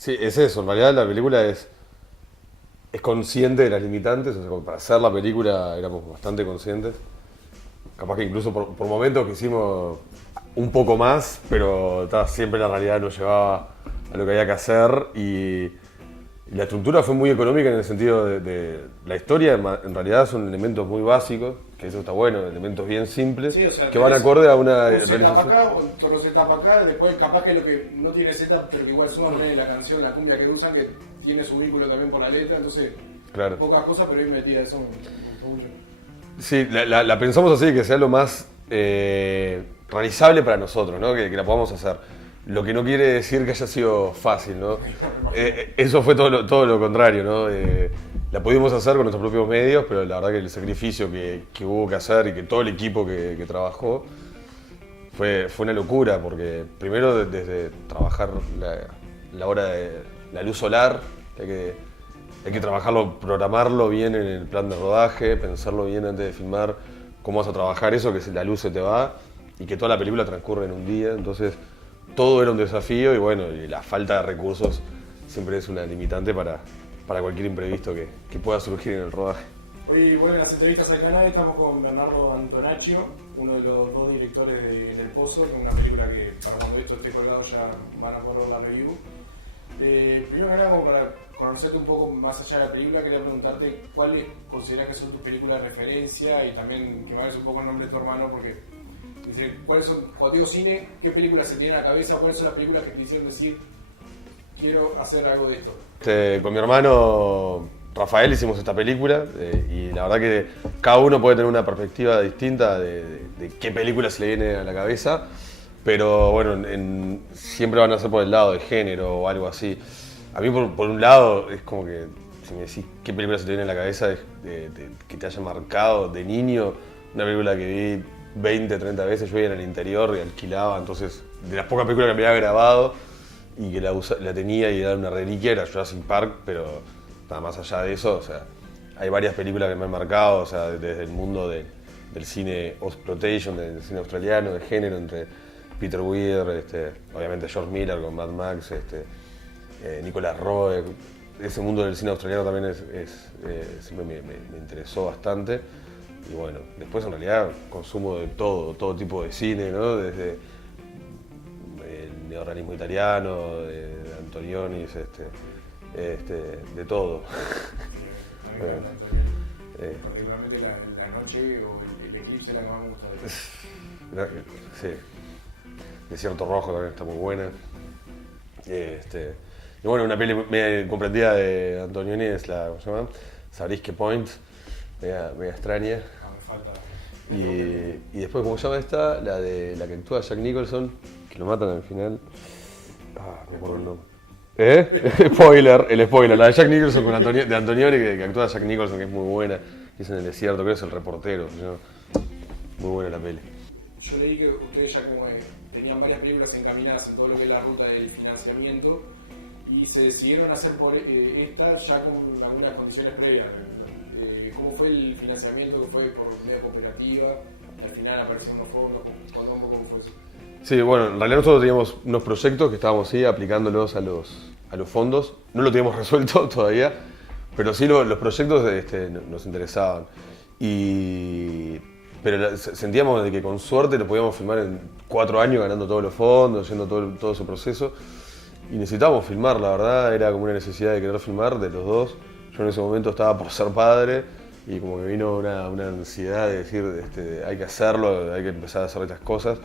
Sí, es eso. En realidad la película es consciente de las limitantes. O sea, como para hacer la película éramos bastante conscientes. Capaz que incluso por momentos que hicimos un poco más, pero siempre la realidad nos llevaba a lo que había que hacer. Y la estructura fue muy económica en el sentido de la historia. En realidad son elementos muy básicos, que eso está bueno, elementos bien simples, Sí, o sea, que van acorde a una un setup realización. acá, otro setup acá, después capaz que lo que no tiene setup, pero que igual suma poner la canción, la cumbia que usan, que tiene su vínculo también por la letra, entonces Claro. pocas cosas, pero ahí metida eso me gustó mucho. Sí, la pensamos así, que sea lo más realizable para nosotros, ¿no? Que la podamos hacer. Lo que no quiere decir que haya sido fácil, ¿no? Eso fue todo lo contrario, ¿no? La pudimos hacer con nuestros propios medios, pero la verdad que el sacrificio que hubo que hacer y que todo el equipo que trabajó fue una locura, porque primero desde trabajar la hora de la luz solar, que hay que trabajarlo, programarlo bien en el plan de rodaje, pensarlo bien antes de filmar, cómo vas a trabajar eso, que si la luz se te va y que toda la película transcurre en un día. Entonces, todo era un desafío y bueno, y la falta de recursos siempre es una limitante para cualquier imprevisto que pueda surgir en el rodaje. Hoy, bueno, en las entrevistas al canal estamos con Bernardo Antonaccio, uno de los dos directores de En el Pozo, que es una película que para cuando esto esté colgado ya van a poder ver la review. Primero que nada, como para conocerte un poco más allá de la película, quería preguntarte cuáles consideras que son tus películas de referencia y también que me hables un poco el nombre de tu hermano, porque dice, ¿cuáles son, cuando digo cine, qué películas se te vienen a la cabeza? ¿Cuáles son las películas que te hicieron decir, quiero hacer algo de esto? Con mi hermano Rafael hicimos esta película y la verdad que cada uno puede tener una perspectiva distinta de qué película se le viene a la cabeza, pero bueno, siempre van a ser por el lado de género o algo así. A mí por un lado es como que si me decís qué película se te viene a la cabeza que te haya marcado de niño, una película que vi 20, 30 veces, yo iba en el interior y alquilaba, entonces de las pocas películas que me había grabado y que la tenía y era una reliquia era Jurassic Park, pero nada más allá de eso, o sea, hay varias películas que me han marcado, o sea, desde el mundo del cine exploitation, del cine australiano, de género, entre Peter Weir, obviamente George Miller con Mad Max, Nicolas Roeg. Ese mundo del cine australiano también siempre me interesó bastante. Y bueno, después en realidad consumo de todo tipo de cine, ¿no? Desde el neorrealismo italiano, de Antonionis, de todo. Particularmente la noche o el eclipse es la que más me gusta de él. Sí. Desierto Rojo también está muy buena. Y bueno, una peli media comprendida de Antonioni es ¿cómo se llama? Zabriskie Point, media extraña. Me falta. Y después, ¿cómo se llama esta? La que actúa Jack Nicholson, que lo matan al final. No me acuerdo el nombre. Spoiler, el spoiler. La de Jack Nicholson de Antonioni, que actúa Jack Nicholson, que es muy buena. Que es en el desierto, creo que es el reportero. ¿No? Muy buena la peli. Yo leí que ustedes ya como tenían varias películas encaminadas en todo lo que es la ruta del financiamiento y se decidieron hacer por esta ya con algunas condiciones previas. ¿Cómo fue el financiamiento? ¿Fue por vía cooperativa? Al final aparecieron los fondos. Contá un poco cómo fue eso. Sí, bueno, en realidad nosotros teníamos unos proyectos que estábamos aplicándolos a los fondos. No lo teníamos resuelto todavía, pero sí los proyectos nos interesaban. Pero sentíamos de que con suerte lo podíamos filmar en 4 años ganando todos los fondos, yendo todo ese proceso. Y necesitábamos filmar, la verdad, era como una necesidad de querer filmar de los dos. Yo en ese momento estaba por ser padre y como que vino una ansiedad de decir, hay que hacerlo, hay que empezar a hacer estas cosas.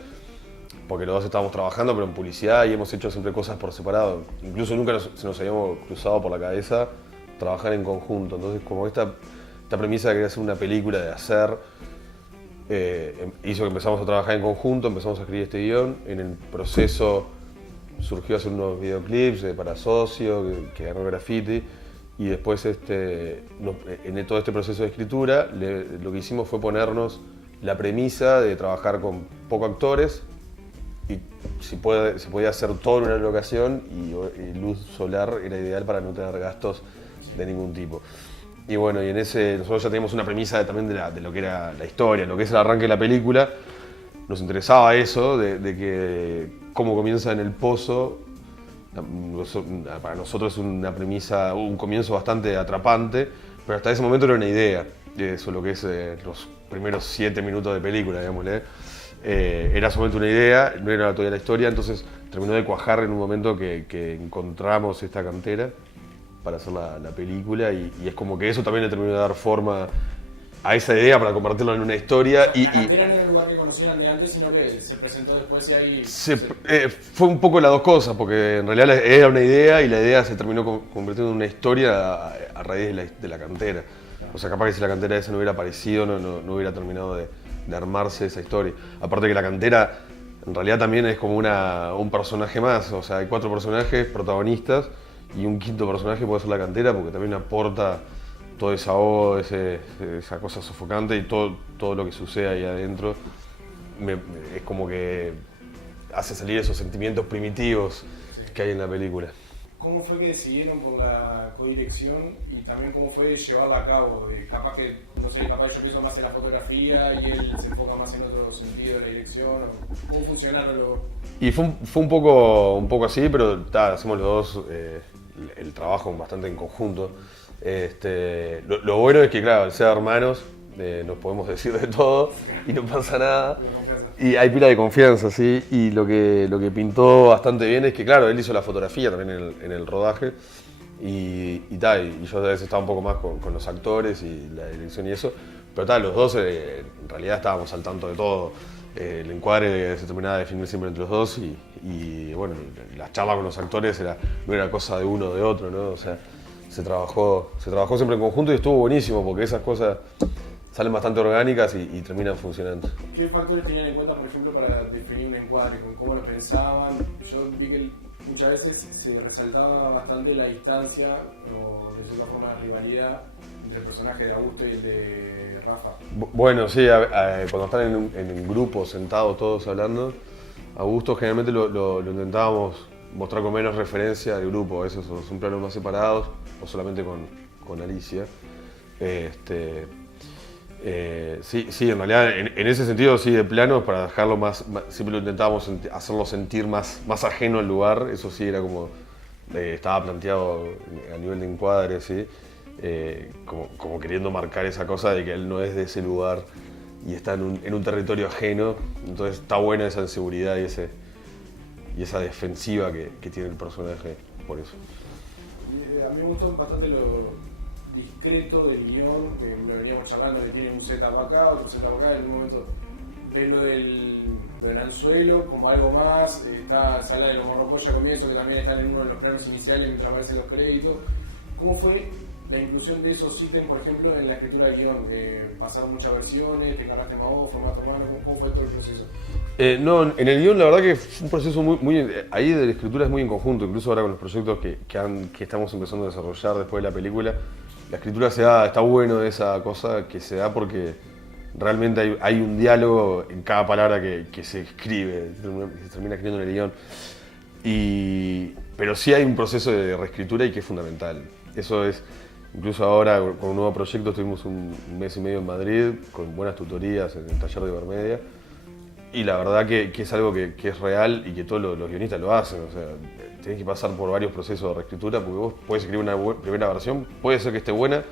Porque los dos estábamos trabajando, pero en publicidad y hemos hecho siempre cosas por separado. Incluso nunca se nos habíamos cruzado por la cabeza trabajar en conjunto. Entonces, como esta premisa de querer hacer una película, de hacer, hizo que empezamos a trabajar en conjunto, empezamos a escribir este guión. En el proceso surgió hacer unos videoclips para Socio, que ganó Graffiti. Y después, en todo este proceso de escritura, lo que hicimos fue ponernos la premisa de trabajar con pocos actores y se podía hacer todo en una locación y luz solar era ideal para no tener gastos de ningún tipo. Y bueno, nosotros ya teníamos una premisa también de lo que era la historia, lo que es el arranque de la película. Nos interesaba eso, de que cómo comienza en el pozo, Para nosotros es una premisa, un comienzo bastante atrapante, pero hasta ese momento era una idea. Eso es lo que es los primeros 7 minutos de película, digámosle. Era solamente una idea, no era todavía la historia, entonces terminó de cuajar en un momento que encontramos esta cantera para hacer la película y es como que eso también le terminó de dar forma a esa idea para convertirlo en una historia. La cantera no era el lugar que conocían de antes, sino que se presentó después y ahí... Fue un poco las dos cosas, porque en realidad era una idea y la idea se terminó convirtiendo en una historia a raíz de la cantera. O sea, capaz que si la cantera esa no hubiera aparecido, no hubiera terminado de armarse esa historia. Aparte que la cantera en realidad también es como un personaje más, o sea, hay 4 personajes protagonistas y un quinto personaje puede ser la cantera porque también aporta todo ese ahogo, esa cosa sofocante y todo lo que sucede ahí adentro es como que hace salir esos sentimientos primitivos que hay en la película. ¿Cómo fue que decidieron por la codirección y también cómo fue llevarla a cabo? Capaz que, no sé, capaz yo pienso más en la fotografía y él se enfoca más en otro sentido de la dirección. ¿Cómo funcionaron los...? Y fue un poco así, pero hacemos los dos el trabajo bastante en conjunto. Lo bueno es que, claro, al ser hermanos, nos podemos decir de todo y no pasa nada. Y hay pila de confianza, sí. Y lo que pintó bastante bien es que, claro, él hizo la fotografía también en el rodaje. Y yo a veces estaba un poco más con los actores y la dirección y eso. Pero los dos en realidad estábamos al tanto de todo. El encuadre se terminaba de definir siempre entre los dos y bueno, la charla con los actores no era cosa de uno o de otro, ¿no? O sea, se trabajó siempre en conjunto y estuvo buenísimo porque esas cosas salen bastante orgánicas y terminan funcionando. ¿Qué factores tenían en cuenta, por ejemplo, para definir un encuadre? ¿Cómo lo pensaban? Yo vi que muchas veces se resaltaba bastante la distancia o de cierta forma la rivalidad entre el personaje de Augusto y el de Rafa. Bueno, sí, cuando están en un grupo sentados todos hablando, Augusto generalmente lo intentábamos mostrar con menos referencia al grupo, a veces son planos más separados o solamente con Alicia. Sí, en realidad en ese sentido sí, de planos, para dejarlo siempre lo intentábamos hacerlo sentir más ajeno al lugar, eso sí era como, estaba planteado a nivel de encuadre, sí, como queriendo marcar esa cosa de que él no es de ese lugar y está en un territorio ajeno, entonces está buena esa inseguridad y esa defensiva que tiene el personaje por eso. A mí me gustó bastante lo discreto del guión, que lo veníamos charlando, que tiene un setup acá, otro setup acá, en un momento ves lo del anzuelo como algo más, se habla de los morrocoya al comienzo, que también están en uno de los planos iniciales mientras aparecen los créditos. ¿Cómo fue la inclusión de esos ítems, por ejemplo, en la escritura del guión? ¿Pasaron muchas versiones? ¿Te encargaste más vos, formato mano? ¿Cómo fue todo el proceso? No, en el guión la verdad que fue un proceso ahí de la escritura es muy en conjunto, incluso ahora con los proyectos que estamos empezando a desarrollar después de la película. La escritura está bueno esa cosa que se da porque realmente hay un diálogo en cada palabra que se escribe, que se termina escribiendo en el guión. Pero sí hay un proceso de reescritura y que es fundamental. Eso es, incluso ahora con un nuevo proyecto estuvimos un mes y medio en Madrid con buenas tutorías en el taller de Ibermedia. Y la verdad que es algo que es real y que todos los guionistas lo hacen. O sea, tenés que pasar por varios procesos de reescritura porque vos podés escribir una primera versión, puede ser que esté buena,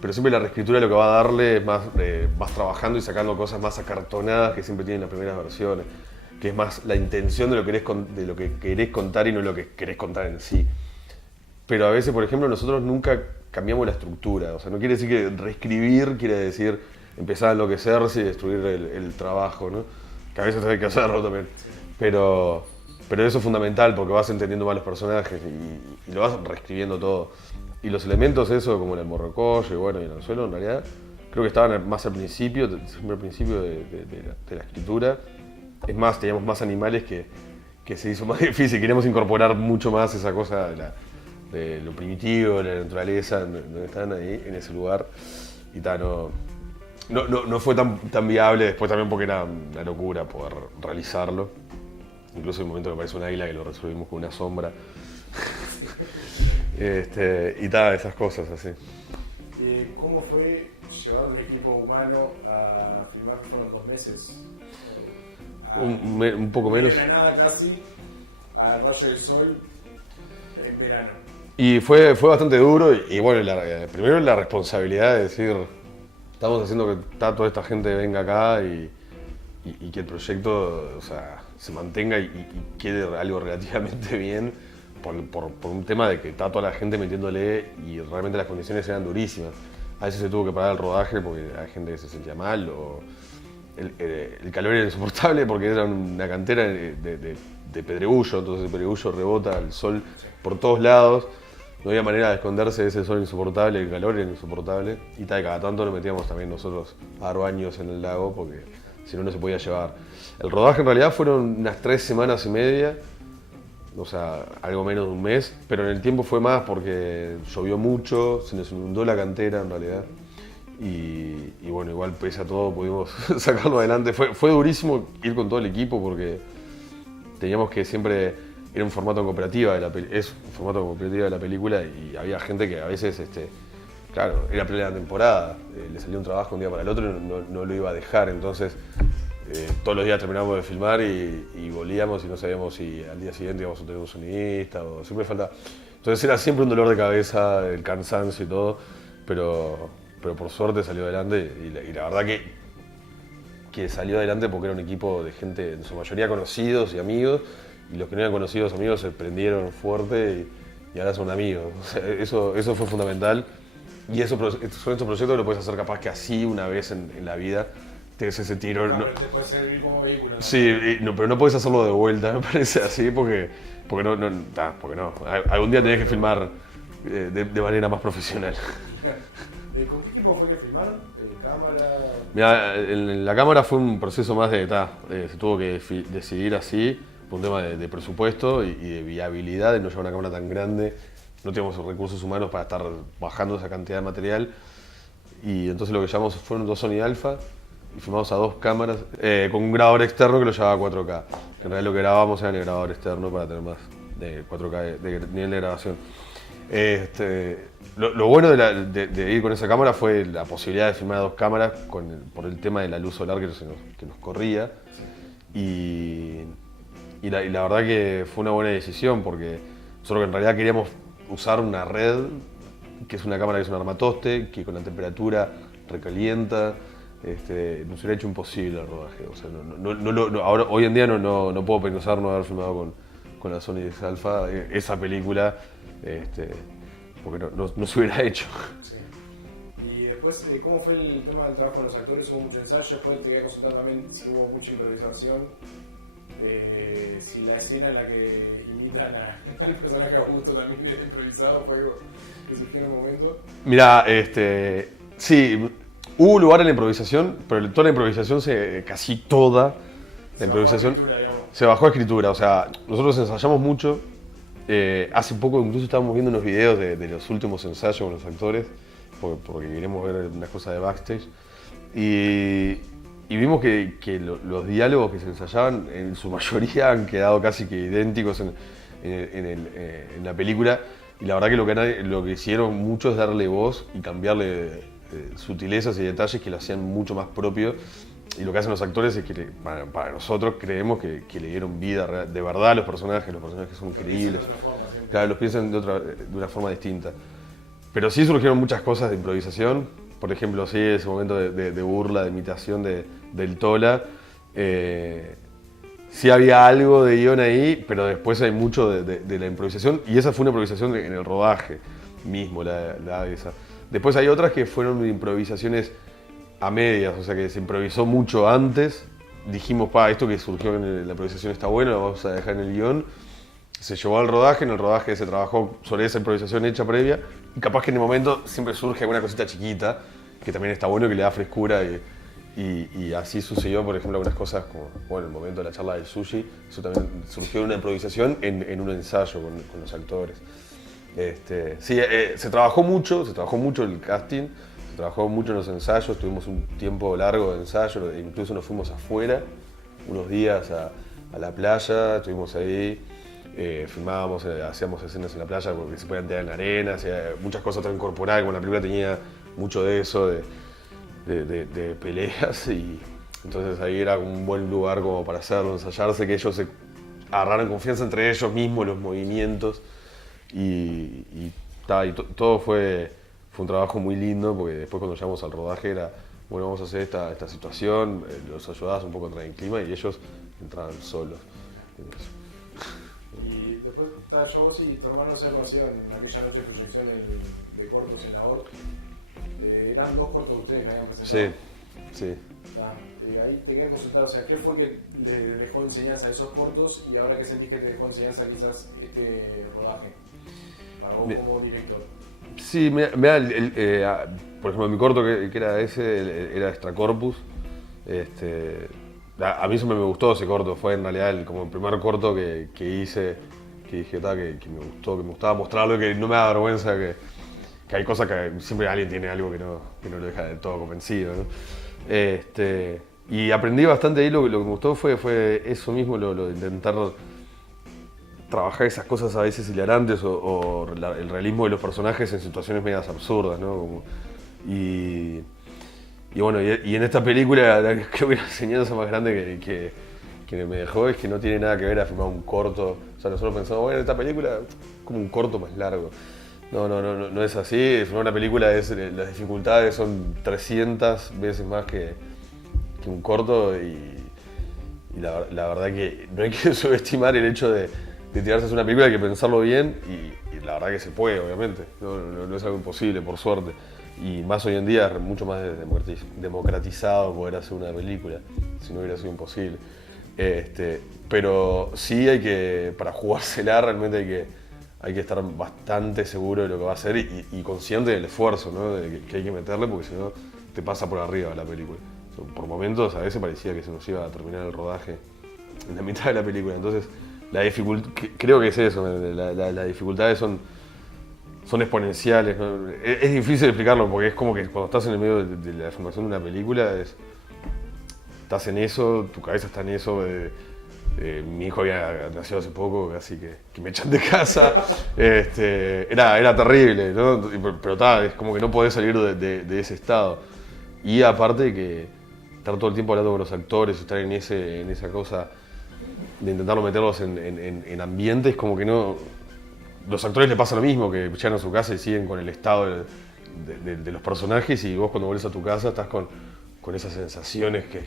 pero siempre la reescritura lo que va a darle es vas trabajando y sacando cosas más acartonadas que siempre tienen las primeras versiones, que es más la intención de lo que querés contar y no lo que querés contar en sí. Pero a veces, por ejemplo, nosotros nunca cambiamos la estructura. O sea, no quiere decir que reescribir quiere decir empezar a enloquecerse y destruir el trabajo, ¿no? Que a veces hay que hacerlo también. Pero eso es fundamental porque vas entendiendo más los personajes y lo vas reescribiendo todo. Y los elementos, eso, como el morrocoyo y el anzuelo, en realidad, creo que estaban más al principio, siempre al principio de la escritura. Es más, teníamos más animales que se hizo más difícil. Queríamos incorporar mucho más esa cosa de lo primitivo, de la naturaleza, donde están ahí, en ese lugar. Y no fue tan viable después también porque era una locura poder realizarlo. Incluso en el momento que aparece un águila que lo resolvimos con una sombra. Esas cosas así. ¿Cómo fue llevar un equipo humano a filmar? ¿Fueron 2 meses? Un poco menos. No era nada casi. a rayo del sol en verano. Y fue bastante duro y bueno, primero la responsabilidad de decir, estamos haciendo que toda esta gente venga acá y que el proyecto, o sea, se mantenga y quede algo relativamente bien por un tema de que está toda la gente metiéndole y realmente las condiciones eran durísimas. A veces se tuvo que parar el rodaje porque hay gente que se sentía mal o el calor era insoportable porque era una cantera de pedregullo, entonces el pedregullo rebota el sol por todos lados. No había manera de esconderse de ese sol insoportable, el calor era insoportable. Y cada tanto nos metíamos también nosotros a dar baños en el lago porque si no, no se podía llevar. El rodaje en realidad fueron unas 3 semanas y media, o sea, algo menos de un mes, pero en el tiempo fue más porque llovió mucho, se nos inundó la cantera en realidad. Y bueno, igual pese a todo pudimos sacarlo adelante. Fue durísimo ir con todo el equipo porque teníamos que siempre... Era un formato cooperativa es un formato cooperativa de la película y había gente que a veces, claro, era plena temporada, le salía un trabajo un día para el otro y no lo iba a dejar, entonces todos los días terminábamos de filmar y volvíamos y no sabíamos si al día siguiente íbamos a tener un sonidista o siempre faltaba. Entonces era siempre un dolor de cabeza, el cansancio y todo, pero por suerte salió adelante y la verdad que salió adelante porque era un equipo de gente, en su mayoría conocidos y amigos. Y los que no eran conocidos amigos se prendieron fuerte y ahora son amigos. O sea, eso fue fundamental. Y son estos proyectos que lo puedes hacer capaz que así una vez en la vida. Tienes ese tiro. Claro, no, te puede servir como vehículo. sí, pero no puedes hacerlo de vuelta, me parece así, porque no. Algún día tenés que filmar de manera más profesional. ¿Con qué equipo fue que filmaron? ¿Cámara? Mirá, en la cámara fue un proceso más se tuvo que decidir así. Un tema de presupuesto y de viabilidad, de no llevar una cámara tan grande. No teníamos recursos humanos para estar bajando esa cantidad de material. Y entonces lo que llevamos fueron 2 Sony Alpha y filmamos a 2 cámaras con un grabador externo que lo llevaba a 4K. En realidad lo que grabábamos era en el grabador externo para tener más de 4K de nivel de grabación. Lo bueno de ir con esa cámara fue la posibilidad de filmar a 2 cámaras por el tema de la luz solar que nos corría. Y la verdad que fue una buena decisión porque nosotros en realidad queríamos usar una red, que es una cámara que es un armatoste, que con la temperatura recalienta, nos hubiera hecho imposible el rodaje. O sea, ahora, hoy en día no puedo pensar no haber filmado con la Sony Alpha esa película, porque no se hubiera hecho. Sí. Y después, ¿cómo fue el tema del trabajo con los actores? ¿Hubo mucho ensayo? Después te quería consultar también si hubo mucha improvisación. Si la escena en la que invitan al personaje Augusto también era improvisado, fue algo que surgió en el momento. Mirá, sí, hubo lugar en la improvisación, pero toda la improvisación, casi toda la improvisación se bajó a escritura. O sea, nosotros ensayamos mucho. Hace poco incluso estábamos viendo unos videos de los últimos ensayos con los actores, porque queríamos ver unas cosas de backstage. Y vimos que los diálogos que se ensayaban en su mayoría han quedado casi que idénticos en la película. Y la verdad que lo que hicieron mucho es darle voz y cambiarle sutilezas y detalles que lo hacían mucho más propio. Y lo que hacen los actores es que para nosotros creemos que le dieron vida de verdad a los personajes son increíbles. Claro, los piensan de una forma distinta. Pero sí surgieron muchas cosas de improvisación. Por ejemplo, sí, ese momento de burla, de imitación del Tola. Sí había algo de guión ahí, pero después hay mucho de la improvisación. Y esa fue una improvisación en el rodaje mismo, esa. Después hay otras que fueron improvisaciones a medias, o sea que se improvisó mucho antes. Dijimos, esto que surgió en la improvisación está bueno, lo vamos a dejar en el guión. Se llevó al rodaje, en el rodaje se trabajó sobre esa improvisación hecha previa. Y capaz que en el momento siempre surge alguna cosita chiquita, que también está bueno, que le da frescura. Y así sucedió, por ejemplo, algunas cosas como, bueno, el momento de la charla del sushi. Eso también surgió de una improvisación en un ensayo con los actores. Sí, se trabajó mucho el casting. Se trabajó mucho en los ensayos, tuvimos un tiempo largo de ensayo, incluso nos fuimos afuera unos días a la playa, estuvimos ahí, filmábamos, hacíamos escenas en la playa porque se podían tirar en la arena, muchas cosas tan corporales, como la película tenía mucho de eso, de peleas, y entonces ahí era un buen lugar como para hacerlo, ensayarse, que ellos agarraran confianza entre ellos mismos, los movimientos. Todo fue un trabajo muy lindo, porque después cuando llegamos al rodaje era, bueno, vamos a hacer esta situación, los ayudabas un poco a entrar en clima y ellos entraban solos. Y después estaba yo, vos y tu hermano se conocieron en aquella noche de proyección de cortos en la ORT. Eran 2 cortos de ustedes que habían presentado. Sí. Ahí te quería consultar, o sea, ¿qué fue que le dejó enseñanza a esos cortos y ahora qué sentís que te dejó enseñanza quizás este rodaje? Para vos como director. Sí, por ejemplo, mi corto que era ese, era Extra Corpus. A mí siempre me gustó ese corto, fue en realidad como el primer corto que hice, que dije que me gustó, que me gustaba mostrarlo, que no me da vergüenza, que hay cosas que siempre alguien tiene algo que no lo deja del todo convencido, ¿no? Y aprendí bastante ahí, lo que me gustó fue eso mismo, lo de intentar trabajar esas cosas a veces hilarantes o el realismo de los personajes en situaciones medias absurdas, ¿no? Y bueno, y en esta película creo que la enseñanza más grande que me dejó es que no tiene nada que ver a filmar un corto. O sea, nosotros pensamos, bueno, esta película es como un corto más largo. No es así. Filmar una película, las dificultades son 300 veces más que un corto y la verdad que no hay que subestimar el hecho de tirarse a hacer una película, hay que pensarlo bien y la verdad que se puede, obviamente. No es algo imposible, por suerte. Y más hoy en día es mucho más democratizado poder hacer una película, si no hubiera sido imposible. Pero sí para jugársela realmente hay que estar bastante seguro de lo que va a hacer y consciente del esfuerzo, ¿no? Que hay que meterle, porque si no te pasa por arriba la película. Por momentos a veces parecía que se nos iba a terminar el rodaje en la mitad de la película. Entonces creo que es eso, las dificultades son exponenciales, ¿no? Es difícil explicarlo porque es como que cuando estás en el medio de la filmación de una película, estás en eso, tu cabeza está en eso. Mi hijo había nacido hace poco, así que me echan de casa. Era terrible, ¿no? Pero es como que no podés salir de ese estado. Y aparte que estar todo el tiempo hablando con los actores, estar en esa cosa de intentarlo meterlos en ambientes como que no. Los actores les pasa lo mismo, que llegan a su casa y siguen con el estado de los personajes, y vos cuando volvés a tu casa estás con esas sensaciones que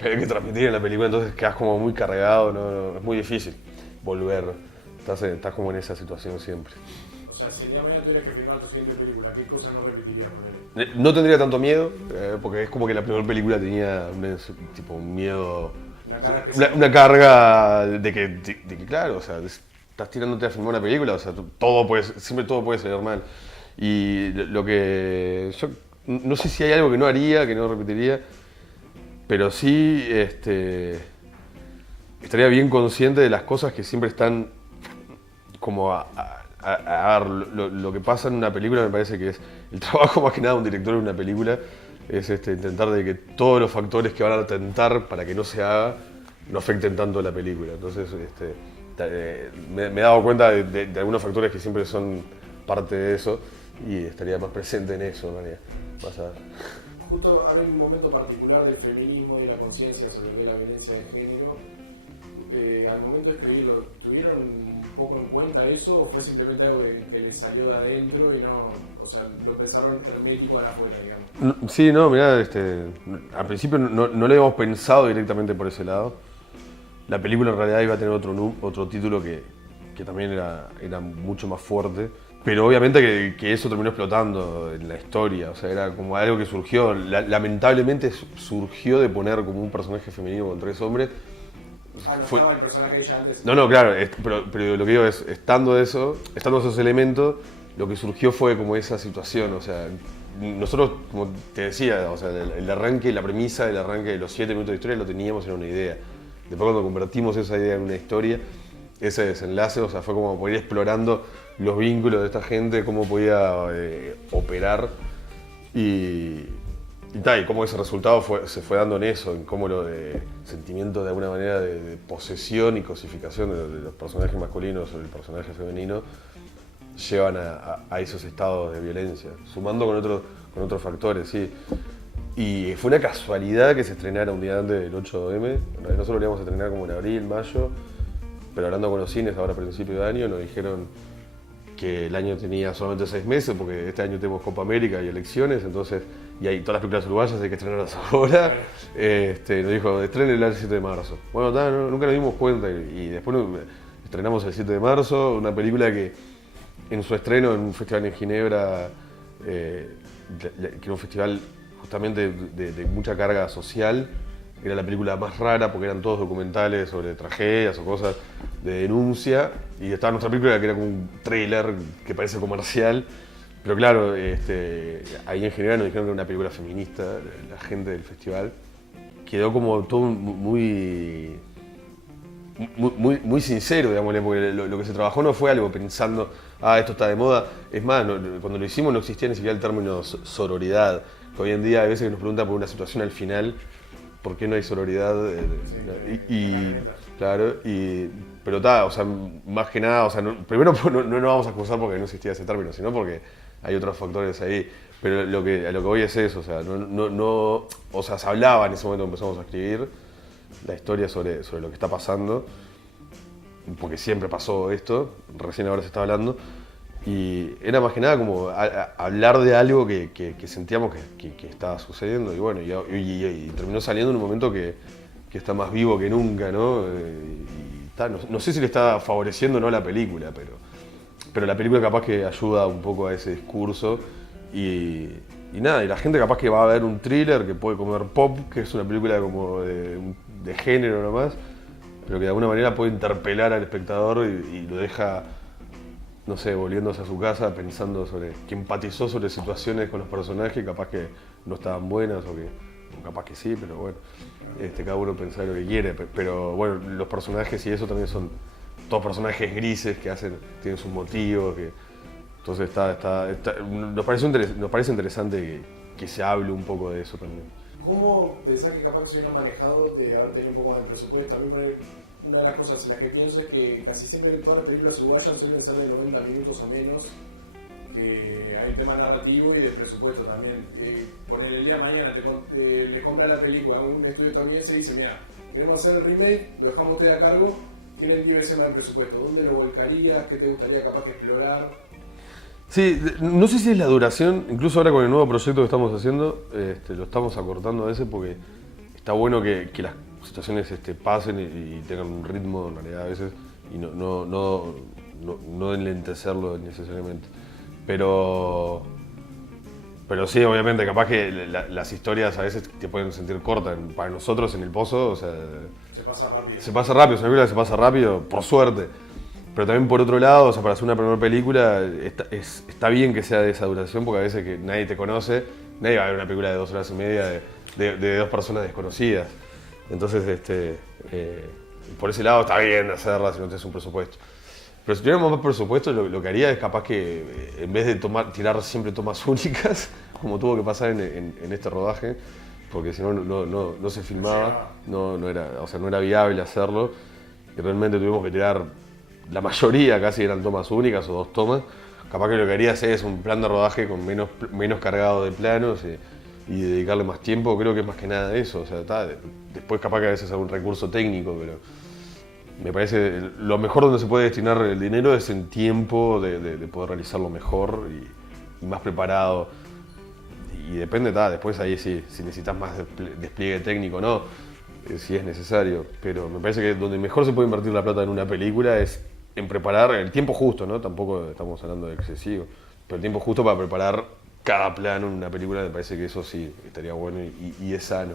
había que transmitir en la película, entonces quedás como muy cargado, es muy difícil volver, estás como en esa situación siempre. O sea, si mañana tuvieras que filmar tu siguiente película, ¿qué cosas no repetirías por él? No tendría tanto miedo, porque es como que la primera película tenía un miedo, una carga de que claro, o sea, estás tirándote a filmar una película, o sea, siempre todo puede salir mal. Y lo que yo no sé si hay algo que no haría, que no repetiría, pero sí estaría bien consciente de las cosas que siempre están como lo que pasa en una película. Me parece que es el trabajo más que nada de un director en una película, es intentar de que todos los factores que van a atentar para que no se haga no afecten tanto la película. Entonces me he dado cuenta de algunos factores que siempre son parte de eso y estaría más presente en eso, María. Vas a ver. Justo ahora hay un momento particular del feminismo y de la conciencia sobre la violencia de género. Al momento de escribirlo, ¿tuvieron un poco en cuenta eso o fue simplemente algo que les salió de adentro y lo pensaron hermético a la afuera, digamos? Sí, no, mirá, al principio no lo habíamos pensado directamente por ese lado. La película en realidad iba a tener otro título que también era mucho más fuerte. Pero obviamente que eso terminó explotando en la historia, o sea, era como algo que surgió, lamentablemente surgió de poner como un personaje femenino con 3 hombres. Estaba el personaje de ella antes. No, claro, pero lo que digo es, estando esos elementos, lo que surgió fue como esa situación, o sea, nosotros, como te decía, o sea, el arranque, la premisa del arranque de los 7 minutos de historia lo teníamos, era una idea. Después cuando convertimos esa idea en una historia, ese desenlace, o sea, fue como poder ir explorando los vínculos de esta gente, cómo podía operar y cómo ese resultado se fue dando en eso, en cómo lo de sentimientos de alguna manera de posesión y cosificación de los personajes masculinos o el personaje femenino llevan a esos estados de violencia, sumando con otros factores, sí. Y fue una casualidad que se estrenara un día antes del 8M. Nosotros lo íbamos a estrenar como en abril, mayo. pero hablando con los cines ahora a principio de año nos dijeron que el año tenía solamente 6 meses, porque este año tenemos Copa América y elecciones, entonces, y hay todas las películas uruguayas hay que estrenarlas ahora. Nos dijo, estrenen el 7 de marzo. Bueno, nunca nos dimos cuenta y después estrenamos el 7 de marzo, una película que en su estreno en un festival en Ginebra, que era un festival justamente de mucha carga social, era la película más rara porque eran todos documentales sobre tragedias o cosas de denuncia, y estaba nuestra película que era como un tráiler que parece comercial, pero claro, ahí en general nos dijeron que era una película feminista, la gente del festival. Quedó como todo muy sincero, digámosle, porque lo que se trabajó no fue algo pensando, esto está de moda. Es más, cuando lo hicimos no existía ni siquiera el término sororidad, que hoy en día hay veces que nos preguntan por una situación al final, ¿por qué no hay sororidad? Claro, pero o sea, más que nada, o sea, primero no nos vamos a acusar porque no existía ese término, sino porque hay otros factores ahí. Pero a lo que voy es eso, o sea, o sea, se hablaba en ese momento que empezamos a escribir la historia sobre lo que está pasando, porque siempre pasó esto, recién ahora se está hablando, y era más que nada como hablar de algo que sentíamos que estaba sucediendo, y bueno, y terminó saliendo en un momento que está más vivo que nunca, ¿no? No sé si le está favoreciendo o no la película, pero la película capaz que ayuda un poco a ese discurso, y nada, y la gente capaz que va a ver un thriller que puede comer pop, que es una película como de género nomás, pero que de alguna manera puede interpelar al espectador y lo deja, no sé, volviéndose a su casa pensando que empatizó sobre situaciones con los personajes, capaz que no estaban buenas o capaz que sí, pero bueno, cada uno pensará lo que quiere, pero bueno, los personajes y eso también son todos personajes grises que tienen sus motivos, entonces nos parece interesante que se hable un poco de eso también. ¿Cómo pensás que capaz que se hubieran manejado de haber tenido un poco más de presupuesto? También una de las cosas en las que pienso es que casi siempre todas las películas uruguayas suelen ser de 90 minutos o menos, que hay un tema narrativo y de presupuesto también. Poner el día de mañana le compra la película a un estudio estadounidense y le dice, mira, queremos hacer el remake, lo dejamos usted a cargo, tienen 10 veces más de presupuesto. ¿Dónde lo volcarías? ¿Qué te gustaría capaz que explorar? Sí, no sé si es la duración, incluso ahora con el nuevo proyecto que estamos haciendo, lo estamos acortando a veces porque está bueno que las situaciones pasen y tengan un ritmo en realidad a veces y no enlentecerlo necesariamente. Pero sí, obviamente, capaz que las historias a veces te pueden sentir cortas. Para nosotros en El Pozo, o sea, se pasa rápido. Se pasa rápido, es una película que se pasa rápido, por suerte. Pero también por otro lado, o sea, para hacer una primera película está bien que sea de esa duración, porque a veces que nadie te conoce, nadie va a ver una película de 2 horas y media de dos personas desconocidas. Entonces, por ese lado está bien hacerla si no tienes un presupuesto. Pero si tuviéramos más presupuesto, lo que haría es capaz que en vez de tirar siempre tomas únicas, como tuvo que pasar en este rodaje, porque si no no se filmaba, no era viable hacerlo, y realmente tuvimos que tirar, la mayoría casi eran tomas únicas o 2 tomas. Capaz que lo que haría es un plan de rodaje con menos cargado de planos y dedicarle más tiempo. Creo que es más que nada eso, o sea, después capaz que a veces algún recurso técnico, pero me parece lo mejor donde se puede destinar el dinero es en tiempo de poder realizarlo mejor y más preparado. Y depende, después ahí si necesitas más despliegue técnico o no, si es necesario. Pero me parece que donde mejor se puede invertir la plata en una película es en preparar el tiempo justo, ¿no? Tampoco estamos hablando de excesivo, pero el tiempo justo para preparar cada plano en una película, me parece que eso sí estaría bueno y es sano.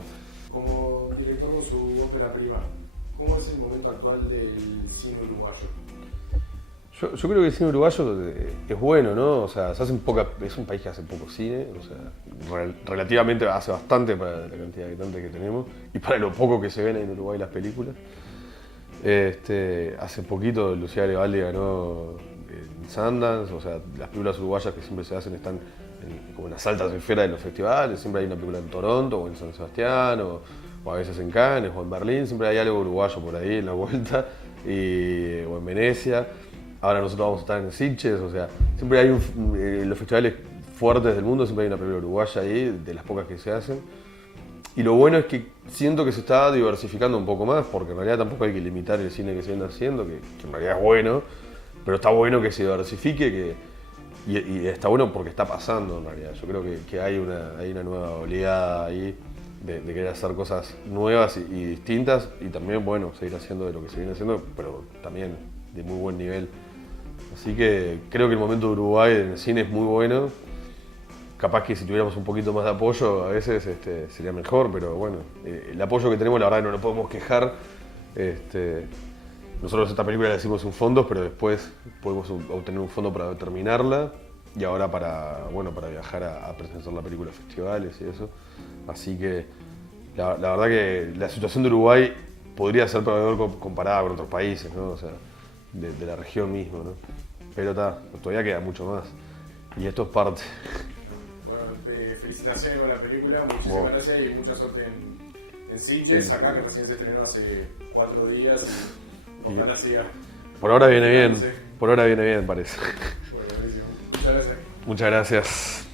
Como director con su ópera prima, ¿cómo es el momento actual del cine uruguayo? Yo creo que el cine uruguayo es bueno, ¿no? O sea, es un país que hace poco cine, o sea, relativamente hace bastante para la cantidad de habitantes que tenemos y para lo poco que se ven en Uruguay las películas. Hace poquito Lucía Garibaldi ganó en Sundance, o sea, las películas uruguayas que siempre se hacen están como en las altas esferas de los festivales, siempre hay una película en Toronto o en San Sebastián o a veces en Cannes o en Berlín, siempre hay algo uruguayo por ahí en la vuelta, o en Venecia. Ahora nosotros vamos a estar en Sitges, o sea, siempre hay en los festivales fuertes del mundo siempre hay una película uruguaya ahí, de las pocas que se hacen. Y lo bueno es que siento que se está diversificando un poco más, porque en realidad tampoco hay que limitar el cine que se viene haciendo, que en realidad es bueno, pero está bueno que se diversifique, y está bueno porque está pasando en realidad. Yo creo que hay una nueva oleada ahí de querer hacer cosas nuevas y distintas, y también, bueno, seguir haciendo de lo que se viene haciendo, pero también de muy buen nivel. Así que creo que el momento de Uruguay en el cine es muy bueno. Capaz que si tuviéramos un poquito más de apoyo a veces sería mejor, pero bueno, el apoyo que tenemos la verdad no lo podemos quejar. Nosotros esta película la hicimos sin fondos, pero después podemos obtener un fondo para terminarla y ahora para viajar a presentar la película a festivales y eso. Así que la verdad que la situación de Uruguay podría ser peor comparada con otros países, ¿no? O sea, de la región misma, ¿no? Pero todavía queda mucho más. Y esto es parte. Bueno, felicitaciones con la película, muchísimas gracias y mucha suerte en Sitges, acá que recién se estrenó hace 4 días. Ojalá siga. Por ahora viene bien, por ahora viene bien, parece. Bueno, buenísimo. Muchas gracias. Muchas gracias.